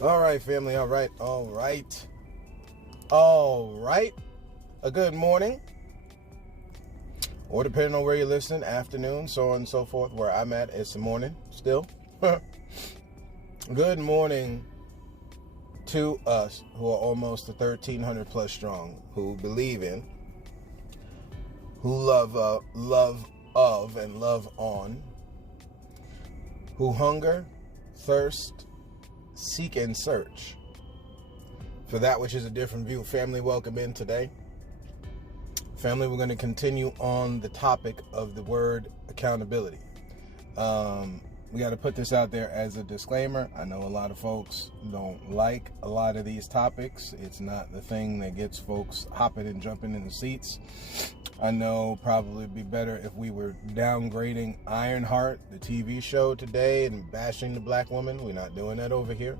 All right, family. All right. A good morning, or depending on where you're listening, afternoon, so on and so forth. Where I'm at, it's the morning still. Good morning to us who are almost 1,300 plus strong, who believe in, who love of and love on, who hunger, thirst, seek and search for that which is a different view. Family, welcome in today. Family, we're going to continue on the topic of the word accountability. We got to put this out there as a disclaimer. I know a lot of folks don't like a lot of these topics. It's not the thing that gets folks hopping and jumping in the seats. I know probably it'd be better if we were downgrading Ironheart, the TV show, today and bashing the black woman. We're not doing that over here.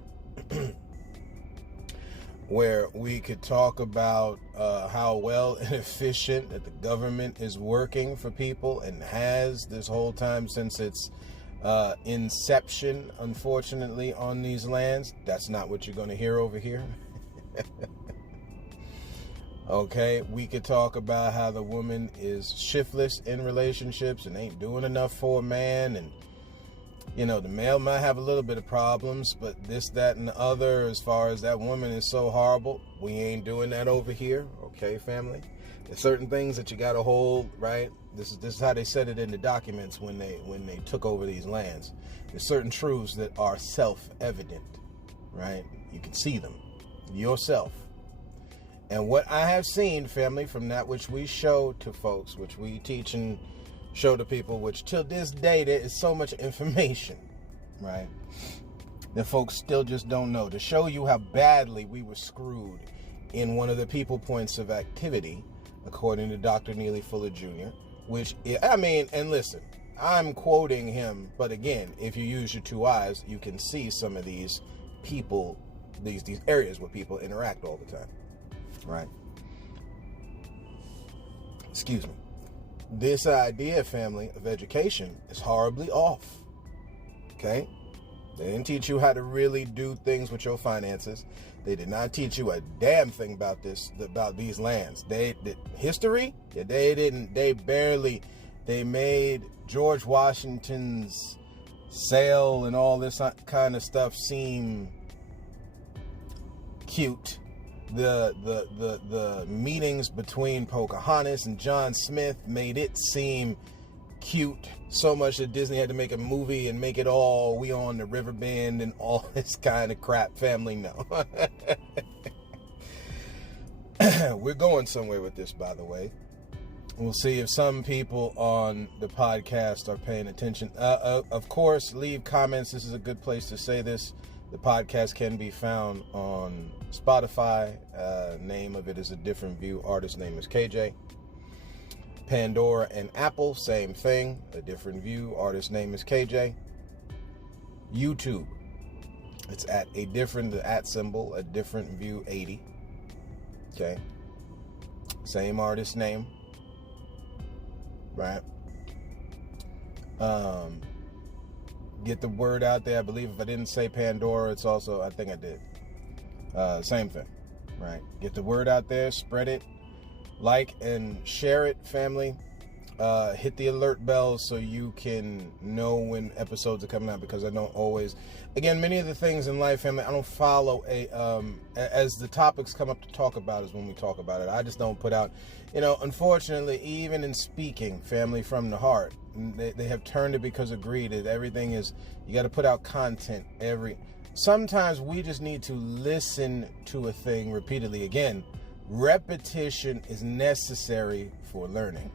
Where we could talk about how well and efficient that the government is working for people and has this whole time since its inception, unfortunately, on these lands. That's not what you're going to hear over here. Okay, we could talk about how the woman is shiftless in relationships and ain't doing enough for a man. And, you know, the male might have a little bit of problems, but this, that, and the other, as far as that woman is so horrible, we ain't doing that over here. Okay, family? There's certain things that you got to hold, right? This is how they said it in the documents when they took over these lands. There's certain truths that are self-evident, right? You can see them yourself. And what I have seen, family, from that which we show to folks, which we teach and show to people, which till this day there is so much information, right, that folks still just don't know. To show you how badly we were screwed in one of the people points of activity, according to Dr. Neely Fuller Jr., which, I mean, and listen, I'm quoting him, but again, if you use your two eyes, you can see some of these people, these areas where people interact all the time. Right. Excuse me. This idea, family, of education is horribly off. Okay? They didn't teach you how to really do things with your finances. They did not teach you a damn thing about these lands. They did history. They made George Washington's sail and all this kind of stuff seem cute. The meetings between Pocahontas and John Smith made it seem cute so much that Disney had to make a movie and make it all we on the river bend and all this kind of crap. Family, no. We're going somewhere with this, by the way. We'll see if some people on the podcast are paying attention. Of course, leave comments. This is a good place to say this. The podcast can be found on Spotify. Name of it is A Different View. Artist name is KJ. Pandora and Apple, same thing. A Different View. Artist name is KJ. YouTube. It's at the @ symbol, A Different View 80. Okay. Same artist name. Right. Get the word out there. I believe if I didn't say Pandora, it's also, I think I did. Same thing, right? Get the word out there, spread it, like and share it, family. Hit the alert bells so you can know when episodes are coming out, because I don't always, again, many of the things in life, family, I don't follow as the topics come up to talk about is when we talk about it. I just don't put out, unfortunately, even in speaking, family, from the heart, they have turned it because of greed. Everything is, you got to put out content sometimes we just need to listen to a thing repeatedly. Again, repetition is necessary for learning.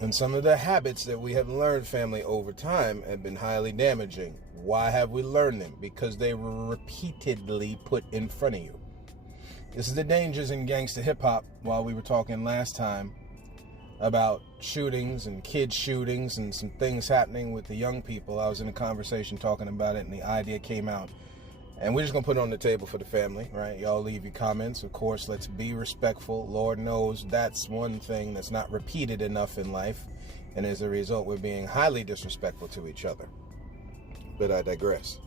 And some of the habits that we have learned, family, over time have been highly damaging. Why have we learned them? Because they were repeatedly put in front of you. This is the dangers in gangsta hip-hop. While we were talking last time about shootings and kid shootings and some things happening with the young people, I was in a conversation talking about it, and the idea came out. And we're just going to put it on the table for the family, right? Y'all leave your comments. Of course, let's be respectful. Lord knows that's one thing that's not repeated enough in life. And as a result, we're being highly disrespectful to each other. But I digress.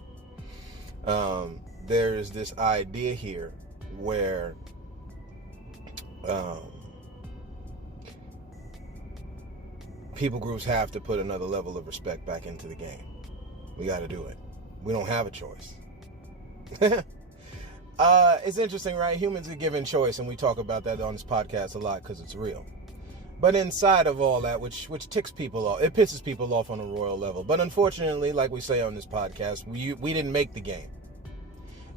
There's this idea here where people groups have to put another level of respect back into the game. We got to do it. We don't have a choice. It's interesting, right? Humans are given choice, and we talk about that on this podcast a lot because it's real. But inside of all that, which ticks people off, it pisses people off on a royal level. But unfortunately, like we say on this podcast, we didn't make the game.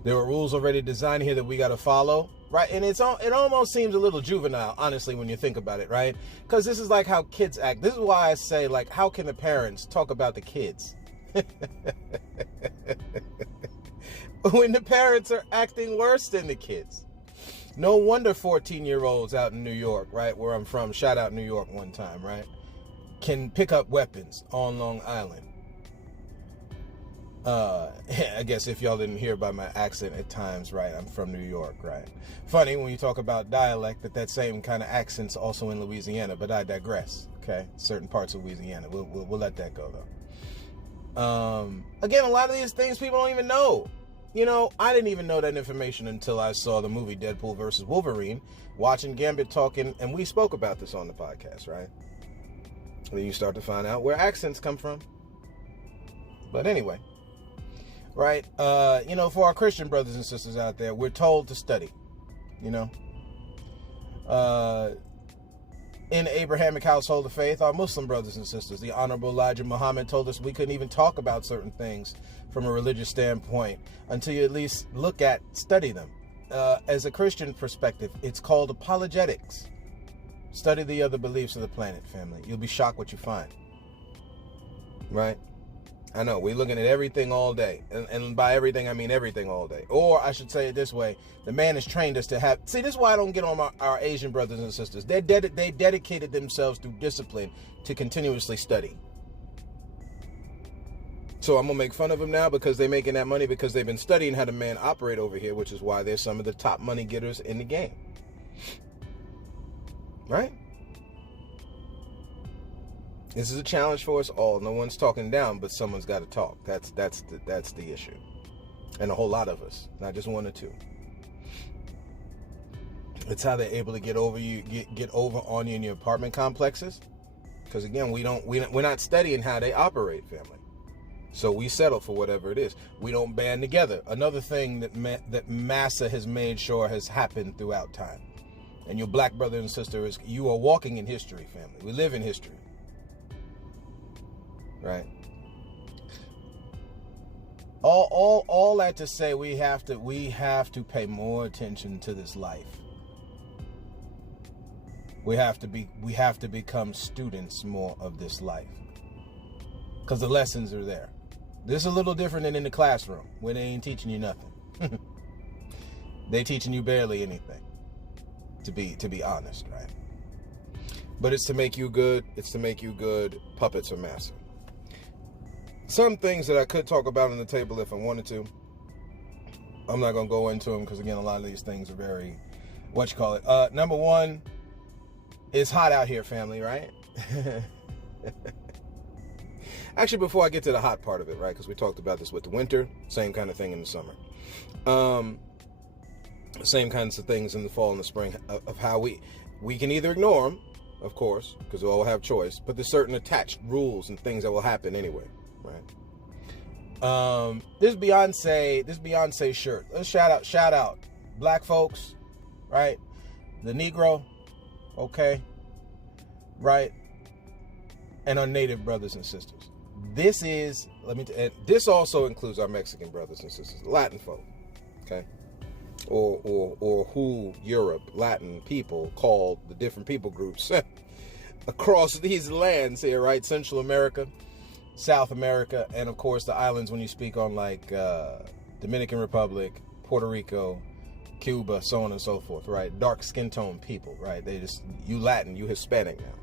There were rules already designed here that we got to follow, right? And it almost seems a little juvenile, honestly, when you think about it, right? Because this is like how kids act. This is why I say, like, how can the parents talk about the kids? When the parents are acting worse than the kids. No wonder 14-year-olds out in New York, right, where I'm from, shout out New York one time, right, can pick up weapons on Long Island. I guess if y'all didn't hear by my accent at times, right, I'm from New York, right? Funny when you talk about dialect that same kind of accent's also in Louisiana, but I digress, okay? Certain parts of Louisiana, we'll let that go, though. Again, a lot of these things people don't even know. You know, I didn't even know that information until I saw the movie Deadpool versus Wolverine, watching Gambit talking, and we spoke about this on the podcast, right? And then you start to find out where accents come from. But anyway, right? You know, for our Christian brothers and sisters out there, we're told to study, you know. In the Abrahamic household of faith, our Muslim brothers and sisters, the Honorable Elijah Muhammad told us we couldn't even talk about certain things from a religious standpoint until you at least study them. As a Christian perspective, it's called apologetics. Study the other beliefs of the planet, family. You'll be shocked what you find. Right? I know, we're looking at everything all day. And by everything, I mean everything all day. Or I should say it this way, the man has trained us to have... See, this is why I don't get on our Asian brothers and sisters. They dedicated themselves through discipline to continuously study. So I'm going to make fun of them now because they're making that money because they've been studying how the man operate over here, which is why they're some of the top money getters in the game. Right? This is a challenge for us all. No one's talking down, but someone's got to talk. That's the issue. And a whole lot of us, not just one or two. It's how they're able to get over on you in your apartment complexes. Because again, we're not studying how they operate, family. So we settle for whatever it is. We don't band together. Another thing that massa has made sure has happened throughout time. And your black brother and sister you are walking in history, family. We live in history. Right. All that to say, we have to pay more attention to this life. We have to become students more of this life. Because the lessons are there. This is a little different than in the classroom where they ain't teaching you nothing. They teaching you barely anything. To be honest, right? But it's to make you good. It's to make you good. Puppets are massive. Some things that I could talk about on the table if I wanted to. I'm not going to go into them because, again, a lot of these things are very, number one, it's hot out here, family, right? Actually, before I get to the hot part of it, right, because we talked about this with the winter, same kind of thing in the summer. Same kinds of things in the fall and the spring of how we can either ignore them, of course, because we all have choice, but there's certain attached rules and things that will happen anyway. Right. This Beyonce shirt. Let's shout out black folks, right? The Negro, okay, right, and our native brothers and sisters. This also includes our Mexican brothers and sisters, Latin folk, okay, or who Europe, Latin people call the different people groups across these lands here, right? Central America, South America, and of course the islands when you speak on like Dominican Republic, Puerto Rico, Cuba, so on and so forth, right? Dark skin tone people, right? You Latin, you Hispanic now.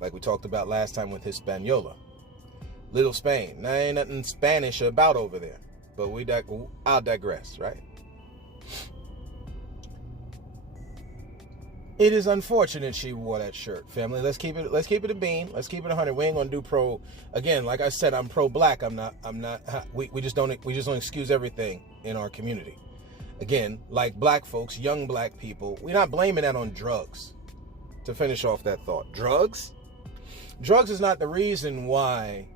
Like we talked about last time with Hispaniola. Little Spain. Now ain't nothing Spanish about over there. But I'll digress, right? It is unfortunate she wore that shirt, family. Let's keep it a bean. Let's keep it 100. We ain't gonna do pro. Again, like I said, I'm pro-black. We just don't excuse everything in our community. Again, like black folks, young black people, we're not blaming that on drugs. To finish off that thought, drugs is not the reason why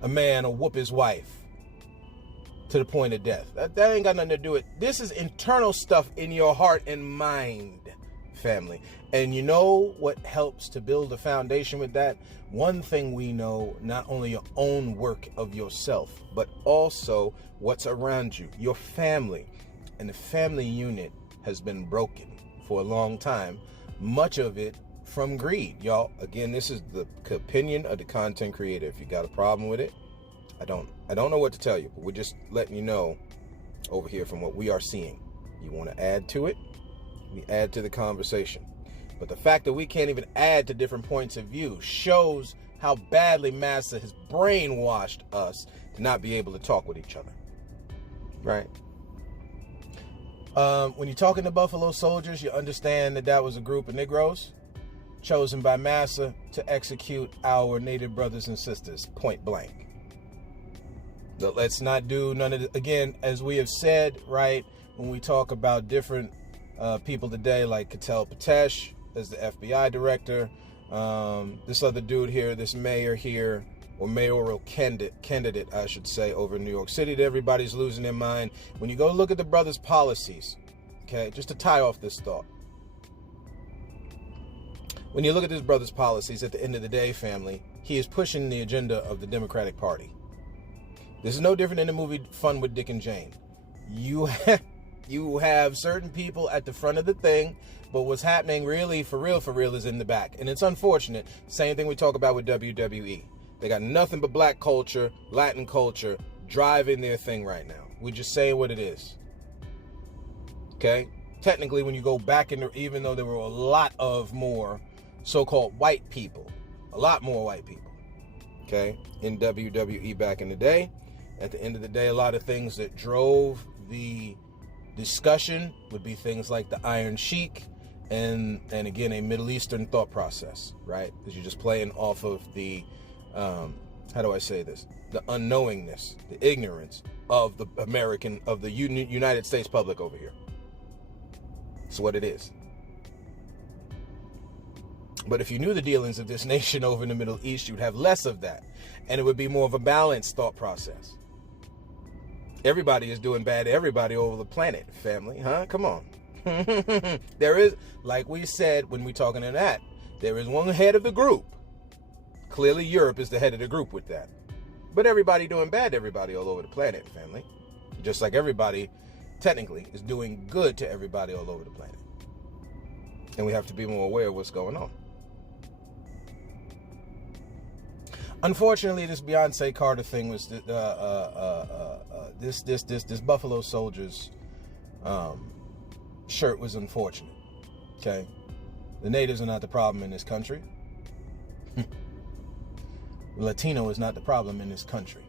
a man will whoop his wife to the point of death. That ain't got nothing to do with it. This is internal stuff in your heart and mind, family. And you know what helps to build a foundation with that? One thing we know, not only your own work of yourself, but also what's around you, your family. And the family unit has been broken for a long time. Much of it from greed, y'all. Again, this is the opinion of the content creator. If you got a problem with it, I don't know what to tell you, but we're just letting you know over here from what we are seeing. You want to add to it? We add to the conversation. But the fact that we can't even add to different points of view shows how badly Massa has brainwashed us to not be able to talk with each other. Right? When you're talking to Buffalo Soldiers, you understand that was a group of Negroes chosen by Massa to execute our Native brothers and sisters, point blank. But let's not do none of it. Again, as we have said, right, when we talk about different people today, like Pt3 as the FBI director, this other dude here, this mayor here, or mayoral candidate, I should say, over in New York City, that everybody's losing their mind. When you go look at the brother's policies, okay, just to tie off this thought. When you look at this brother's policies, at the end of the day, family, he is pushing the agenda of the Democratic Party. This is no different than the movie Fun with Dick and Jane. You have certain people at the front of the thing, but what's happening really, for real, is in the back. And it's unfortunate. Same thing we talk about with WWE. They got nothing but black culture, Latin culture, driving their thing right now. We're just saying what it is. Okay? Technically, when you go back in, even though there were a lot of more so-called white people, a lot more white people, okay, in WWE back in the day, at the end of the day, a lot of things that drove the discussion would be things like the Iron Sheik and again, a Middle Eastern thought process, right? Because you're just playing off of the, how do I say this? The unknowingness, the ignorance of the United States public over here. It's what it is. But if you knew the dealings of this nation over in the Middle East, you'd have less of that. And it would be more of a balanced thought process. Everybody is doing bad to everybody over the planet, family, huh? Come on. There is, like we said when we talking in that, there is one head of the group. Clearly Europe is the head of the group with that. But everybody doing bad to everybody all over the planet, family. Just like everybody, technically, is doing good to everybody all over the planet. And we have to be more aware of what's going on. Unfortunately, this Beyonce Carter thing was this Buffalo Soldiers shirt was unfortunate. Okay, the natives are not the problem in this country. Latino is not the problem in this country.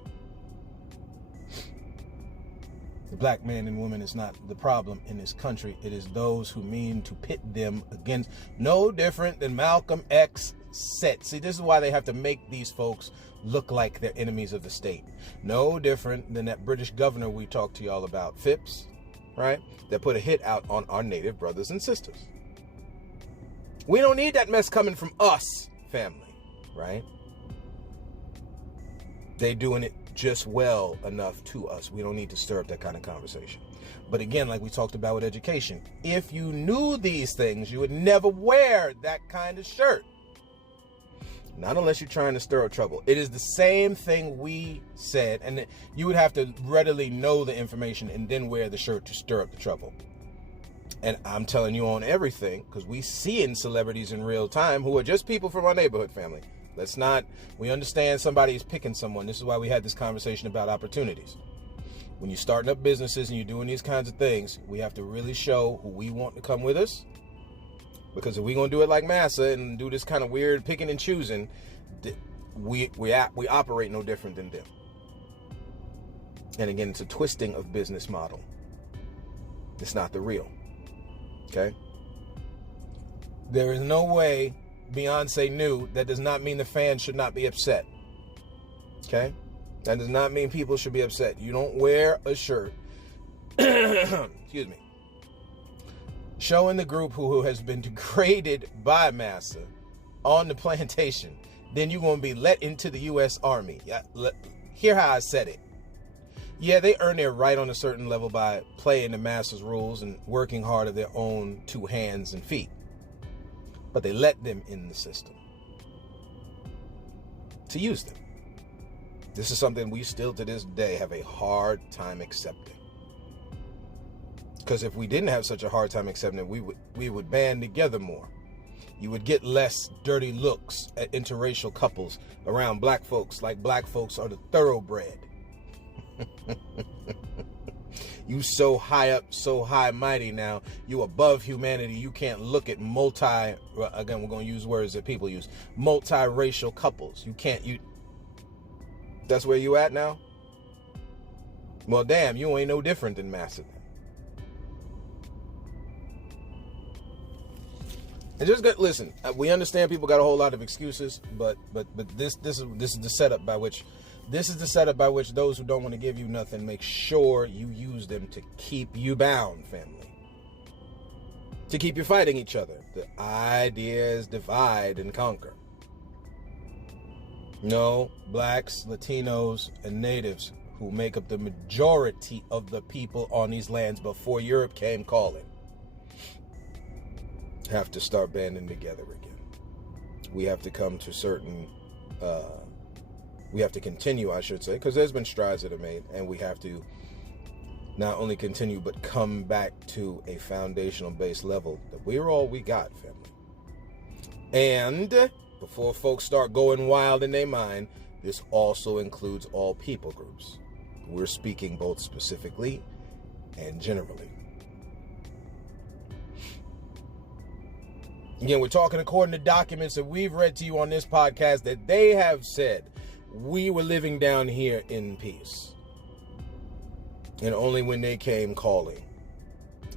The black man and woman is not the problem in this country. It is those who mean to pit them against. No different than Malcolm X said. See, this is why they have to make these folks look like they're enemies of the state. No different than that British governor we talked to y'all about, Phipps, right? That put a hit out on our native brothers and sisters. We don't need that mess coming from us, family, right? They doing it just well enough to us. We don't need to stir up that kind of conversation. But again, like we talked about with education, if you knew these things, you would never wear that kind of shirt. Not unless you're trying to stir up trouble. It is the same thing we said, and you would have to readily know the information and then wear the shirt to stir up the trouble. And I'm telling you on everything, because we seeing celebrities in real time who are just people from our neighborhood, family. We understand somebody is picking someone. This is why we had this conversation about opportunities. When you're starting up businesses and you're doing these kinds of things, we have to really show who we want to come with us. Because if we're going to do it like Massa and do this kind of weird picking and choosing, we operate no different than them. And again, it's a twisting of business model. It's not the real. Okay? There is no way Beyonce knew. That does not mean the fans should not be upset. Okay? That does not mean people should be upset. You don't wear a shirt excuse me, showing the group who has been degraded by massa on the plantation, then you're going to be let into the U.S. Army. Hear how I said it. Yeah, they earn their right on a certain level by playing the massa's rules and working hard of their own 2 hands and feet. But they let them in the system to use them. This is something we still to this day have a hard time accepting. Because if we didn't have such a hard time accepting it, we would band together more. You would get less dirty looks at interracial couples around black folks, like black folks are the thoroughbred. You so high up, so high mighty now, you above humanity. You can't look at again, we're going to use words that people use, multiracial couples. That's where you at now? Well, damn, you ain't no different than massa. And just listen, we understand people got a whole lot of excuses, but this is the setup by which those who don't want to give you nothing make sure you use them to keep you bound, family. To keep you fighting each other. The idea is divide and conquer. No, blacks, Latinos, and natives who make up the majority of the people on these lands before Europe came calling have to start banding together again. We have to come to certain, we have to continue, I should say, because there's been strides that are made, and we have to not only continue, but come back to a foundational base level that we're all we got, family. And before folks start going wild in their mind, this also includes all people groups. We're speaking both specifically and generally. Again, we're talking according to documents that we've read to you on this podcast that they have said we were living down here in peace. And only when they came calling.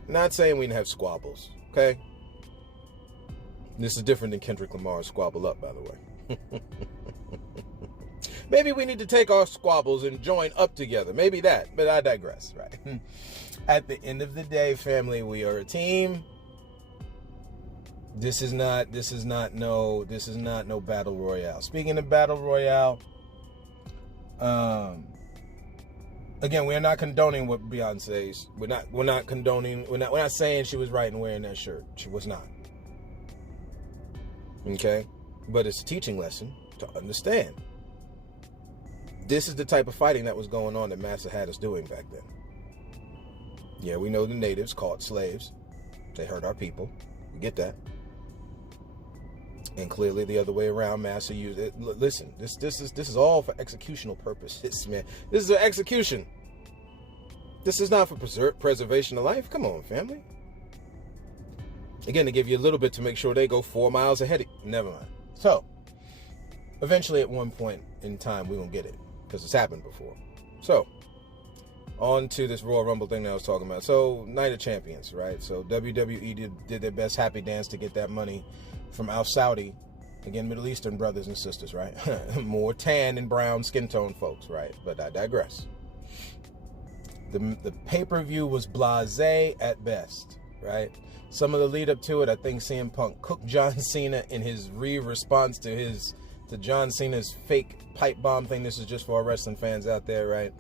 Not saying we didn't have squabbles, okay? This is different than Kendrick Lamar's Squabble Up, by the way. Maybe we need to take our squabbles and join up together. Maybe that, but I digress, right? At the end of the day, family, we are a team. This is not no battle royale. Speaking of battle royale, again, we're not condoning what Beyonce's. We're not saying she was right in wearing that shirt. She was not. Okay? But it's a teaching lesson to understand. This is the type of fighting that was going on that Massa had us doing back then. Yeah, we know the natives caught slaves. They hurt our people. We get that. And clearly the other way around, Massa used it. Listen, this is all for executional purposes, man. This is an execution. This is not for preservation of life. Come on, family. Again, to give you a little bit to make sure they go 4 miles ahead of you. Never mind. So, eventually at one point in time, we're going to get it. Because it's happened before. So, on to this Royal Rumble thing that I was talking about. So, Night of Champions, right? So, WWE did their best happy dance to get that money from Al Saudi. Again, Middle Eastern brothers and sisters, right? More tan and brown skin tone folks, right? But I digress. The pay-per-view was blasé at best, right? Some of the lead up to it, I think CM Punk cooked John Cena in his response to John Cena's fake pipe bomb thing. This is just for our wrestling fans out there, right?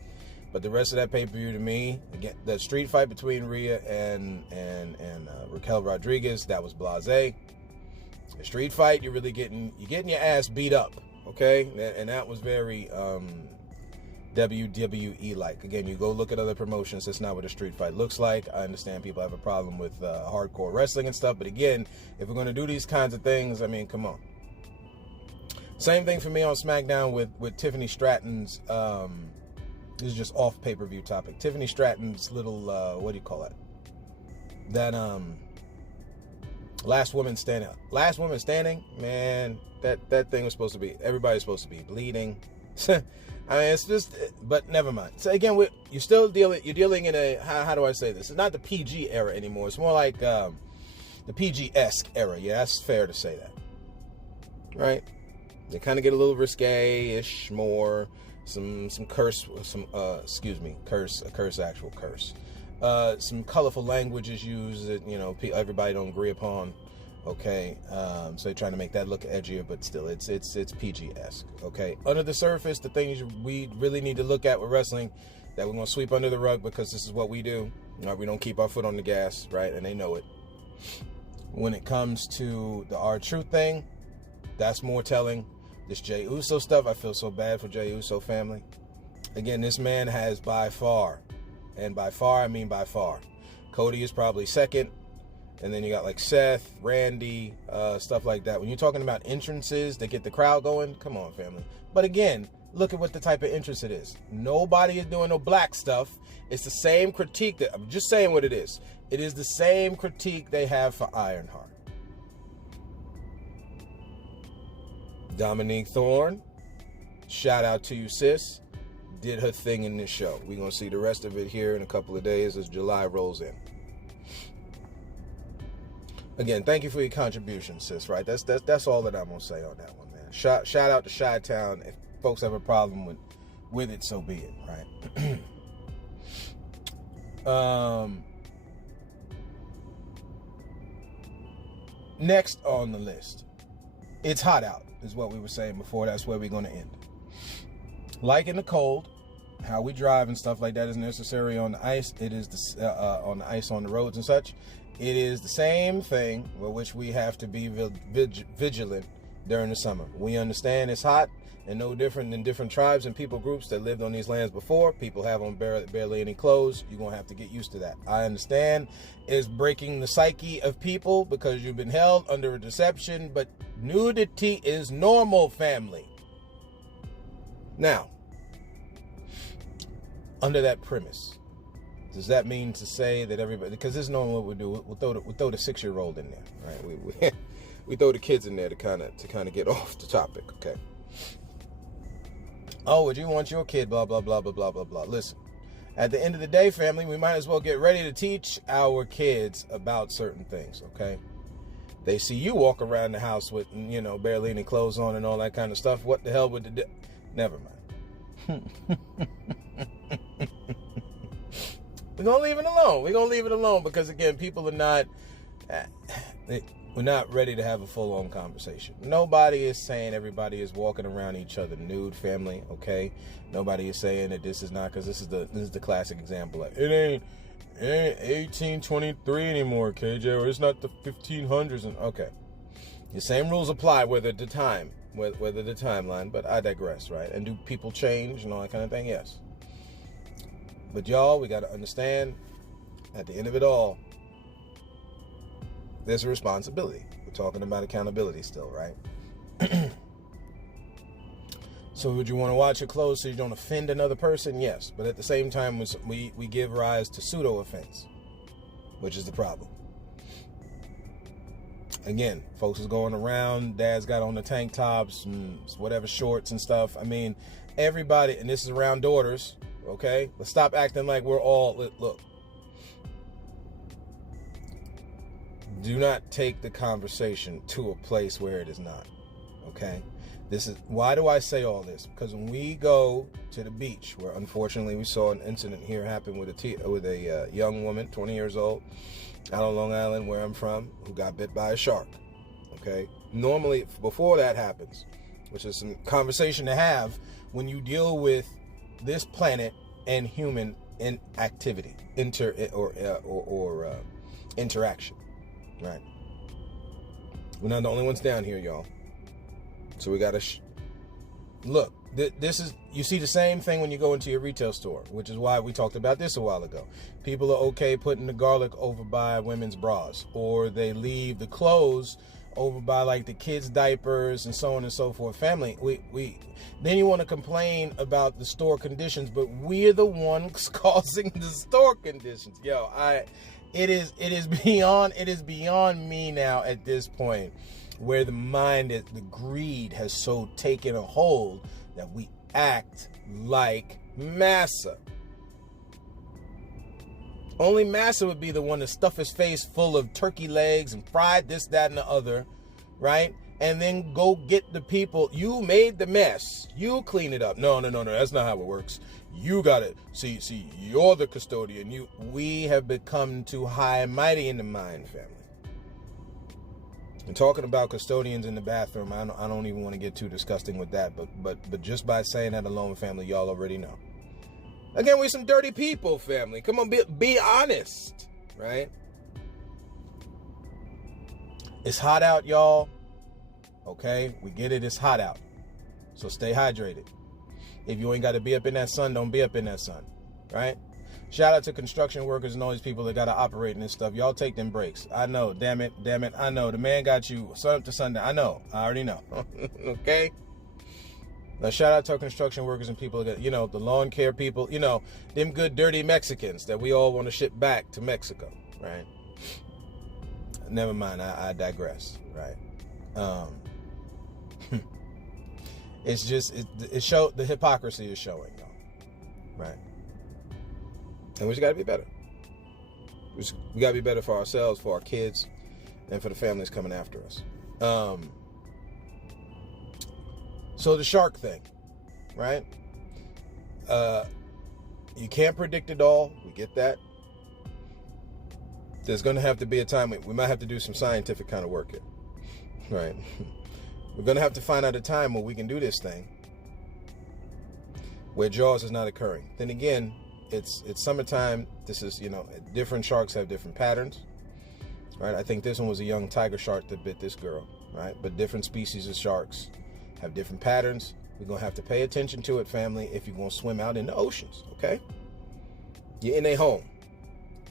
But the rest of that pay-per-view, to me, again, the street fight between Rhea and Raquel Rodriguez, that was blasé. The street fight, you're getting your ass beat up, okay? And that was very WWE like. Again, you go look at other promotions, that's not what a street fight looks like. I understand people have a problem with hardcore wrestling and stuff, but again, if we're going to do these kinds of things, I mean, come on. Same thing for me on SmackDown with Tiffany Stratton's, this is just off pay-per-view topic. Tiffany Stratton's little, what do you call it? That, Last Woman Standing, man, that thing was supposed to be, everybody's supposed to be bleeding. I mean, it's just, but never mind. So again, you're dealing in a, how do I say this? It's not the PG era anymore. It's more like the PG-esque era. Yeah, that's fair to say that. Right? They kind of get a little risque-ish more. Some curse, actual curse. Some colorful language is used that, you know, everybody don't agree upon. Okay, so they're trying to make that look edgier, but still, it's PG-esque. Okay, under the surface, the things we really need to look at with wrestling that we're gonna sweep under the rug because this is what we do. You know, we don't keep our foot on the gas, right? And they know it. When it comes to the R-Truth thing, that's more telling. This Jey Uso stuff, I feel so bad for Jey Uso family. Again, this man has by far, and by far I mean by far, Cody is probably second. And then you got like Seth, Randy, stuff like that. When you're talking about entrances that get the crowd going, come on, family. But again, look at what the type of entrance it is. Nobody is doing no black stuff. It's the same critique that, I'm just saying what it is. It is the same critique they have for Ironheart. Dominique Thorne, shout out to you, sis. Did her thing in this show. We're going to see the rest of it here in a couple of days as July rolls in. Again, thank you for your contribution, sis, right? That's all that I'm going to say on that one, man. Shout out to Chi-Town. If folks have a problem with it, so be it, right? Next on the list, it's hot out, is what we were saying before. That's where we're going to end. Like in the cold, how we drive and stuff like that is necessary on the ice. It is on the ice on the roads and such. It is the same thing with which we have to be vigilant during the summer. We understand it's hot and no different than different tribes and people groups that lived on these lands before. People have on barely any clothes. You're going to have to get used to that. I understand it's breaking the psyche of people because you've been held under a deception, but nudity is normal, family. Now, under that premise, does that mean to say that everybody, because this is normally what we do, we'll throw the 6-year-old in there, right? We throw the kids in there to kind of get off the topic, okay? Oh, would you want your kid, blah, blah, blah, blah, blah, blah, blah. Listen, at the end of the day, family, we might as well get ready to teach our kids about certain things, okay? They see you walk around the house with, you know, barely any clothes on and all that kind of stuff. What the hell would the... Never mind. We're going to leave it alone. We're going to leave it alone because, again, people are not... We're not ready to have a full-on conversation. Nobody is saying everybody is walking around each other nude, family, okay? Nobody is saying that this is not, because this is the classic example. Like, it ain't 1823 anymore, KJ, or it's not the 1500s. And okay, the same rules apply whether the timeline, but I digress, right? And do people change and all that kind of thing? Yes. But y'all, we got to understand, at the end of it all, there's a responsibility. We're talking about accountability still, right? So would you want to watch your clothes so you don't offend another person? Yes. But at the same time, we give rise to pseudo-offense, which is the problem. Again, folks is going around, dads got on the tank tops and whatever shorts and stuff. I mean, everybody, and this is around daughters, okay? Let's stop acting like we're all, look. Do not take the conversation to a place where it is not, okay? This is, why do I say all this? Because when we go to the beach, where unfortunately we saw an incident here happen with a young woman, 20 years old, out on Long Island, where I'm from, who got bit by a shark, okay? Normally, before that happens, which is some conversation to have when you deal with this planet and human activity, interaction. Right. We're not the only ones down here, y'all. So we gotta look. This is, you see the same thing when you go into your retail store, which is why we talked about this a while ago. People are okay putting the garlic over by women's bras, or they leave the clothes over by like the kids' diapers and so on and so forth. Family, we then you want to complain about the store conditions, but we're the ones causing the store conditions. Yo, it is beyond me now at this point, where the greed has so taken a hold that we act like Massa. Only Massa would be the one to stuff his face full of turkey legs and fried this, that, and the other, right? and then go get the people. You made the mess. You clean it up. No. That's not how it works. You got it. See, you're the custodian. We have become too high and mighty in the mind, family. And talking about custodians in the bathroom, I don't even want to get too disgusting with that. But just by saying that alone, family, y'all already know. Again, we're some dirty people, family. Come on, be honest, right? It's hot out, y'all. Okay, we get it. It's hot out. So stay hydrated. If you ain't got to be up in that sun, don't be up in that sun, right? Shout out to construction workers and all these people that got to operate in this stuff. Y'all take them breaks. I know, damn it. I know. The man got you sun up to sundown. I know. I already know. Okay? Now, shout out to our construction workers and people that, the lawn care people, them good, dirty Mexicans that we all want to ship back to Mexico, right? Never mind. I digress, right? It's just, the hypocrisy is showing, y'all, right? And we just got to be better. We got to be better for ourselves, for our kids, and for the families coming after us. So the shark thing, right? You can't predict it all. We get that. There's going to have to be a time we might have to do some scientific kind of work here, right? We're going to have to find out a time where we can do this thing, where Jaws is not occurring. Then again, it's summertime. This is, different sharks have different patterns, right? I think this one was a young tiger shark that bit this girl, right? But different species of sharks have different patterns. We're going to have to pay attention to it, family, if you're going to swim out in the oceans, okay? You're in a home.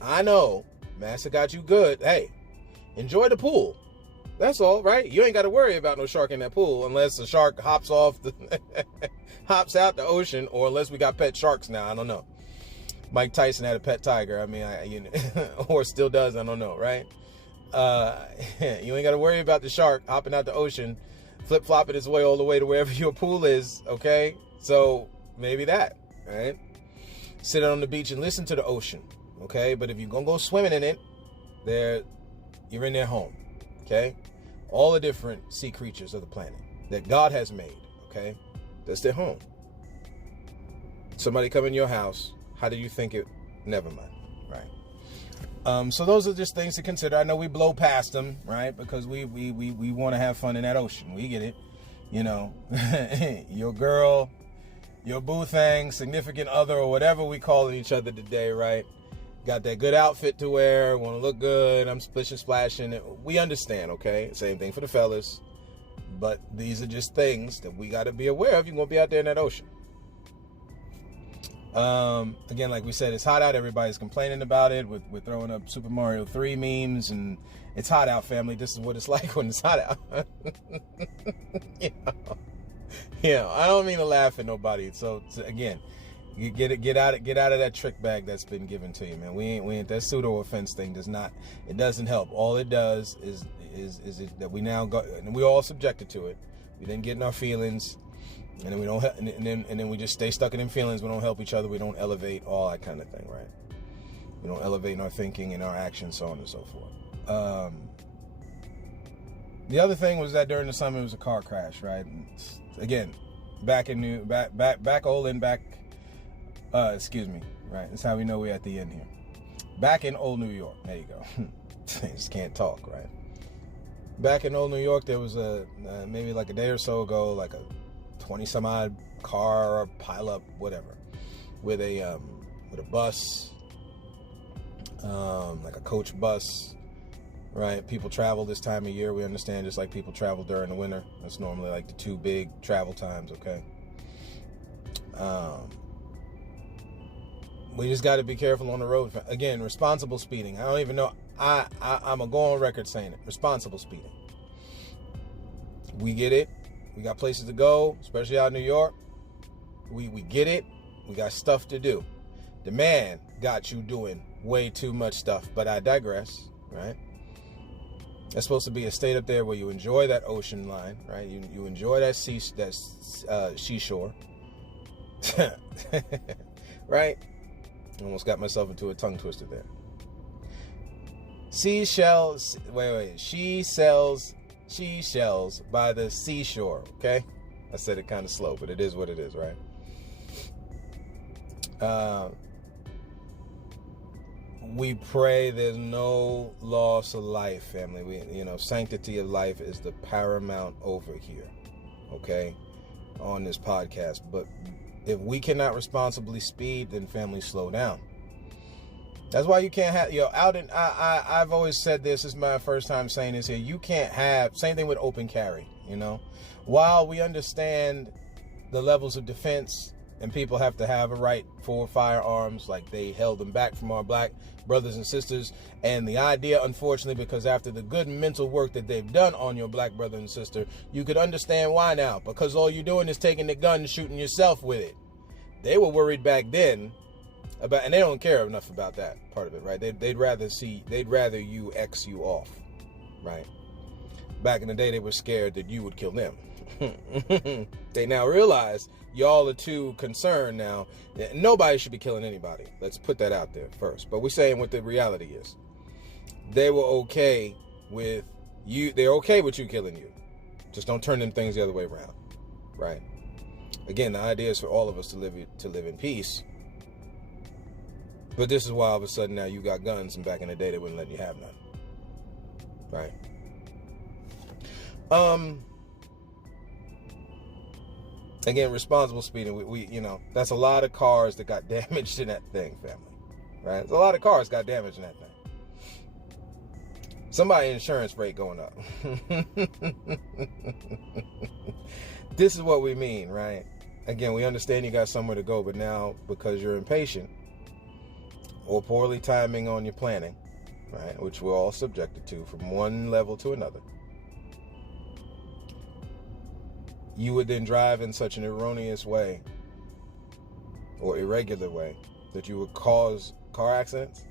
I know, Master got you good. Hey, enjoy the pool. That's all, right? You ain't got to worry about no shark in that pool unless the shark hops out the ocean, or unless we got pet sharks now. I don't know. Mike Tyson had a pet tiger. I mean, or still does. I don't know, right? You ain't got to worry about the shark hopping out the ocean, flip-flopping its way all the way to wherever your pool is, okay? So maybe that, right? Sit on the beach and listen to the ocean, okay? But if you're going to go swimming in it, you're in their home, okay? All the different sea creatures of the planet that God has made, okay? That's their home. Somebody come in your house, how do you think it? Never mind, right? So those are just things to consider. I know we blow past them, right? Because we want to have fun in that ocean. We get it. Your girl, your boo thing, significant other, or whatever we calling each other today, right? Got that good outfit to wear, want to look good, I'm splishing, splashing. We understand, okay? Same thing for the fellas. But these are just things that we got to be aware of. You're going to be out there in that ocean. Again, like we said, it's hot out. Everybody's complaining about it. We're throwing up Super Mario 3 memes, and it's hot out, family. This is what it's like when it's hot out. I don't mean to laugh at nobody. So again, you get out of that trick bag that's been given to you, man. We ain't that pseudo offense thing doesn't help. All it does is it that we now go, and we're all subjected to it. We then get in our feelings. And then we don't, and then we just stay stuck in them feelings. We don't help each other. We don't elevate, all that kind of thing, right? We don't elevate in our thinking and our actions, so on and so forth. The other thing was that during the summer it was a car crash, right? Again, right? That's how we know we're at the end here. Back in old New York. There you go. Just can't talk, right? Back in old New York, there was maybe like a day or so ago, like a 20-some odd car pileup, whatever, with a bus, like a coach bus, right? People travel this time of year. We understand, just like people travel during the winter. That's normally like the two big travel times. Okay. We just got to be careful on the road. Again, responsible speeding. I don't even know. I'm gonna go on record saying it. Responsible speeding. We get it. We got places to go, especially out in New York. We get it. We got stuff to do. The man got you doing way too much stuff, but I digress, right? That's supposed to be a state up there where you enjoy that ocean line, right? You enjoy that seashore, right? Almost got myself into a tongue twister there. She sells cheese shells by the seashore, okay? I said it kind of slow, but it is what it is, right? We pray there's no loss of life, family. Sanctity of life is the paramount over here, okay, on this podcast. But if we cannot responsibly speed, then family, slow down. That's why you can't have, I've always said this is my first time saying this here. You can't have, same thing with open carry, While we understand the levels of defense and people have to have a right for firearms, like they held them back from our black brothers and sisters. And the idea, unfortunately, because after the good mental work that they've done on your black brother and sister, you could understand why now. Because all you're doing is taking the gun and shooting yourself with it. They were worried back then about, and they don't care enough about that part of it, right? They'd rather you X you off, right? Back in the day, they were scared that you would kill them. They now realize y'all are too concerned now. Nobody should be killing anybody. Let's put that out there first. But we're saying what the reality is. They were okay with you. They're okay with you killing you. Just don't turn them things the other way around, right? Again, the idea is for all of us to live in peace. But this is why all of a sudden now you got guns, and back in the day they wouldn't let you have none, right? Again, responsible speeding. We that's a lot of cars that got damaged in that thing, family. Right? There's a lot of cars got damaged in that thing. Somebody's insurance rate going up. This is what we mean, right? Again, we understand you got somewhere to go, but now because you're impatient or poorly timing on your planning, right, which we're all subjected to from one level to another, you would then drive in such an erroneous way or irregular way that you would cause car accidents.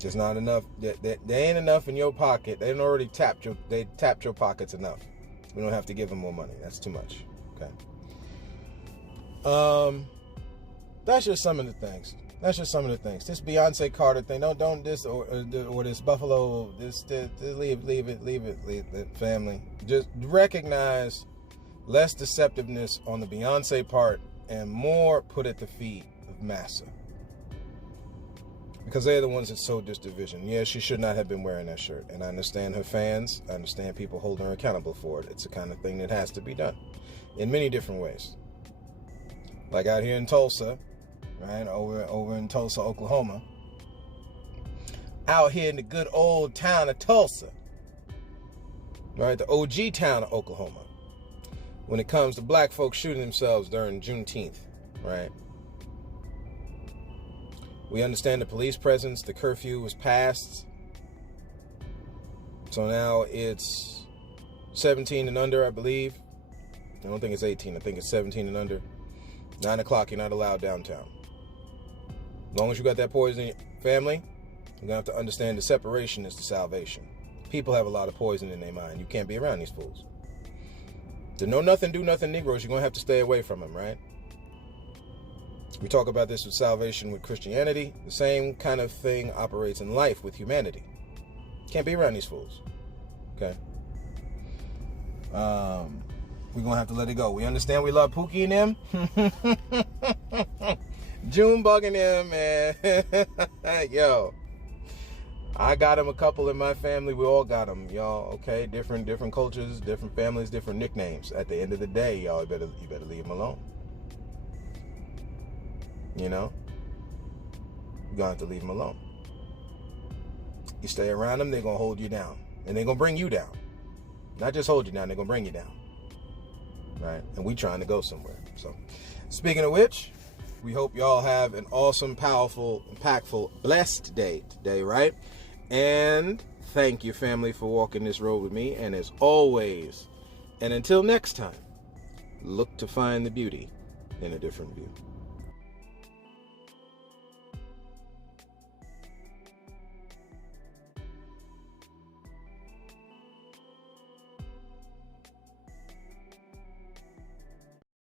Just not enough. There ain't enough in your pocket. They tapped your pockets enough. We don't have to give them more money. That's too much. Okay. That's just some of the things. This Beyonce Carter thing. Don't this or this Buffalo. This leave it, family. Just recognize less deceptiveness on the Beyonce part and more put at the feet of Massa. Because they're the ones that sowed this division. Yeah, she should not have been wearing that shirt. And I understand her fans. I understand people holding her accountable for it. It's the kind of thing that has to be done in many different ways. Like out here in Tulsa, right? Over in Tulsa, Oklahoma. Out here in the good old town of Tulsa. Right? The OG town of Oklahoma. When it comes to black folks shooting themselves during Juneteenth, right? We understand the police presence. The curfew was passed. So now it's 17 and under, I believe. I don't think it's 18. I think it's 17 and under. 9 o'clock, you're not allowed downtown. As long as you got that poison in your family, you're going to have to understand the separation is the salvation. People have a lot of poison in their mind. You can't be around these fools. The know nothing, do nothing Negroes, you're going to have to stay away from them, right? We talk about this with salvation with Christianity. The same kind of thing operates in life with humanity. Can't be around these fools. Okay? We're going to have to let it go. We understand we love Pookie and them. Junebug and them, man. Yo. I got them, a couple in my family. We all got them, y'all. Okay? Different cultures, different families, different nicknames. At the end of the day, y'all, you better leave them alone. You know? You're going to have to leave them alone. You stay around them, they're going to hold you down. And they're going to bring you down. Not just hold you down, they're going to bring you down. Right? And we trying to go somewhere. So, speaking of which, we hope y'all have an awesome, powerful, impactful, blessed day today, right? And thank you, family, for walking this road with me. And as always, and until next time, look to find the beauty in a different view.